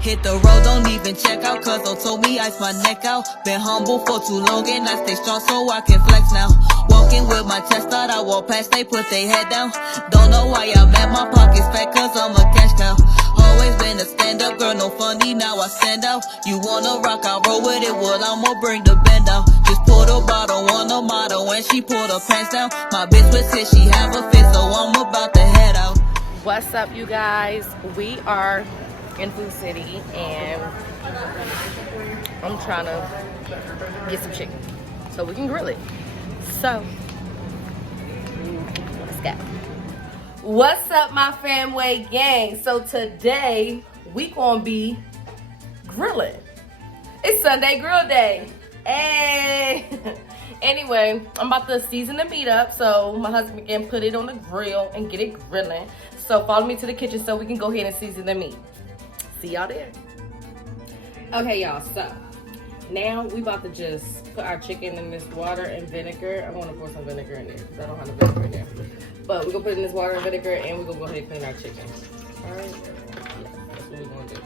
Hit the road, don't even check out, cause told me ice my neck out. Been humble for too long and I stay strong so I can flex now. Walking with my chest out, I walk past, they put their head down. Don't know why I'm at my pockets fat, cause I'm a cash cow. Always been a stand-up girl, no funny, now I stand out. You wanna rock, I roll with it, well I'ma bring the band down. Just pour the bottle on the model and she pulled her pants down. My bitch was here, she have a fit, so I'm about to head out. What's up, you guys? We are in Food City and I'm trying to get some chicken so we can grill it. So let's go. What's up, my family gang? So today we gonna be grilling. It's Sunday grill day. Hey. Anyway, I'm about to season the meat up so my husband can put it on the grill and get it grilling. So follow me to the kitchen so we can go ahead and season the meat. See y'all there. Okay, y'all, so now we about to just put our chicken in this water and vinegar. I'm gonna pour some vinegar in there because I don't have the vinegar in there. But we're gonna put it in this water and vinegar and we're gonna go ahead and clean our chicken. All right? Yeah, that's what we're gonna do.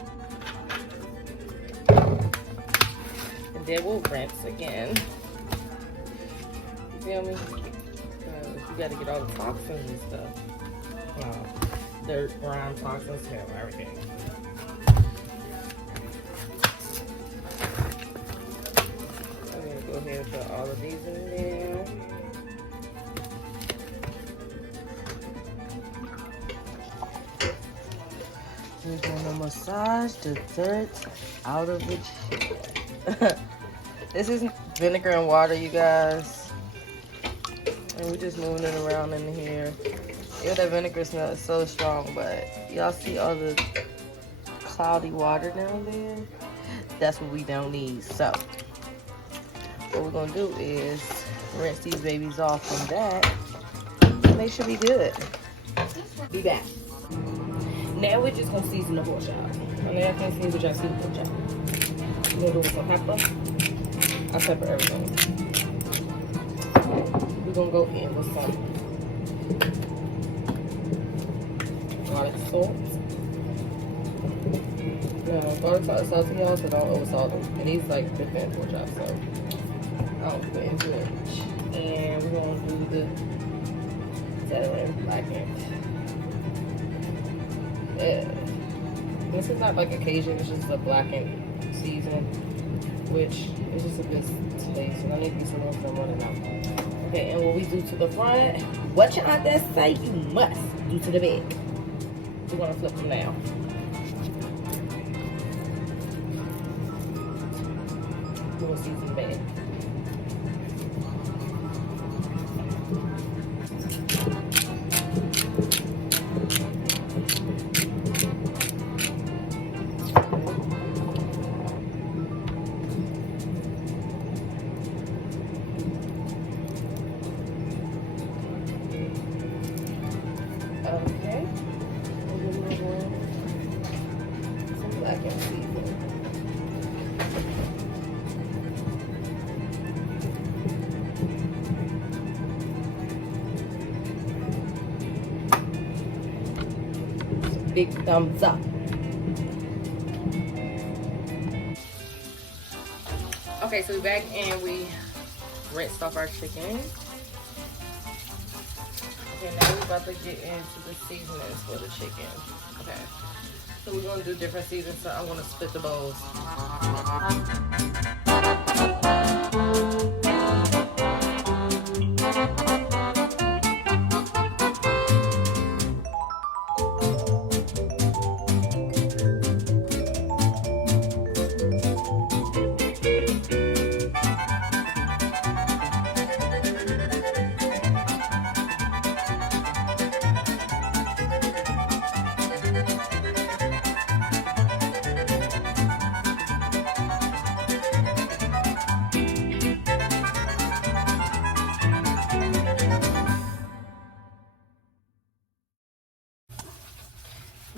And then we'll rinse again. You feel me? You gotta get all the toxins and stuff. Dirt, grime, toxins, smell, everything. I'm gonna go ahead and put all of these in there. We're gonna massage the dirt out of the chicken. This is vinegar and water, you guys. And we're just moving it around in here. Yeah, that vinegar smell is so strong, but y'all see all the cloudy water down there? That's what we don't need. So what we're gonna do is rinse these babies off from that and they should be good. Be back. Now we're just gonna season the pork chop. On the other hand, we just season the pork chop. We're gonna do some pepper. I'll pepper everything. We're gonna go in with some garlic salt. Garlic salt is salty, y'all, so don't over salt them. And these like different pork chops, so I'll put into it. And we're gonna do the celery blackened. Yeah. This is not like a Cajun, it's just a blackened season, which is just a good taste. And I need these ones I'm running out. Okay, and what we do to the front, what your aunt that say you must do to the back. We're gonna flip them now. We're gonna season the back. Okay. Some blackened seasoning. Big thumbs up. Okay, so we're back and we rinsed off our chicken. Okay, now we're about to get into the seasonings for the chicken. Okay, so we're gonna do different seasons, so I'm gonna split the bowls.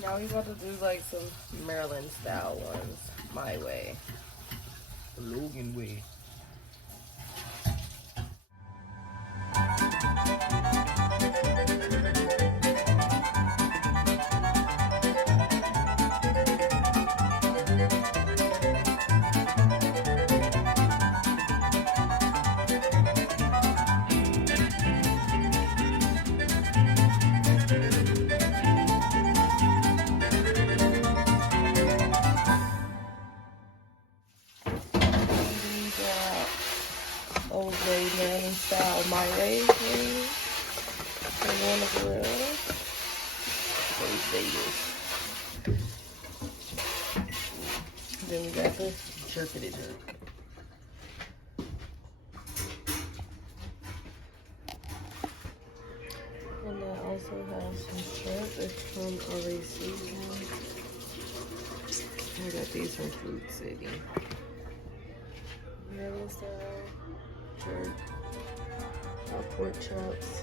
Now we're about to do like some Maryland style ones, my way. The Logan way. Friday. We're on the grill. Let me say this. Then we got the jerkity jerk. And I also have some shrimp. It's from already seasoned. I got these from Food City. Maryland style jerk. Our pork chops.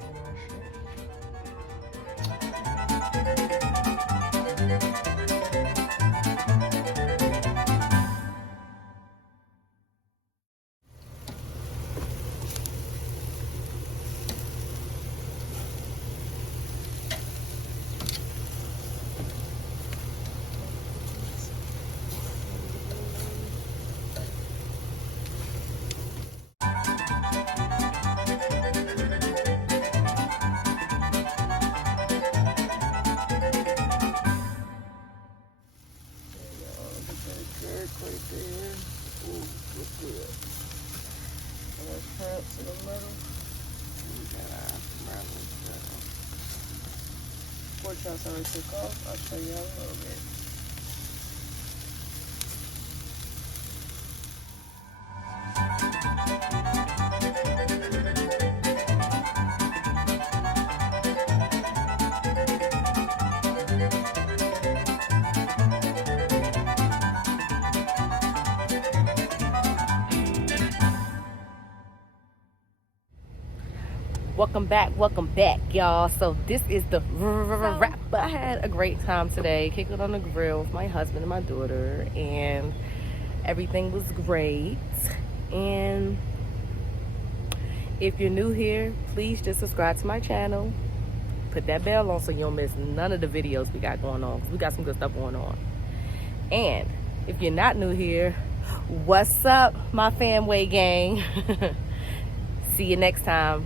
And our shrimp. Right there. Ooh, looks good. And there's shrimps in the middle. And we got our Maryland style. Pork chops already took off. I'll show you a little bit. Welcome back, y'all. So this is the wrap. I had a great time today, kicking on the grill with my husband and my daughter, and everything was great. And if you're new here, please just subscribe to my channel. Put that bell on so you don't miss none of the videos we got going on, 'cause we got some good stuff going on. And if you're not new here, what's up, my Famway gang? See you next time.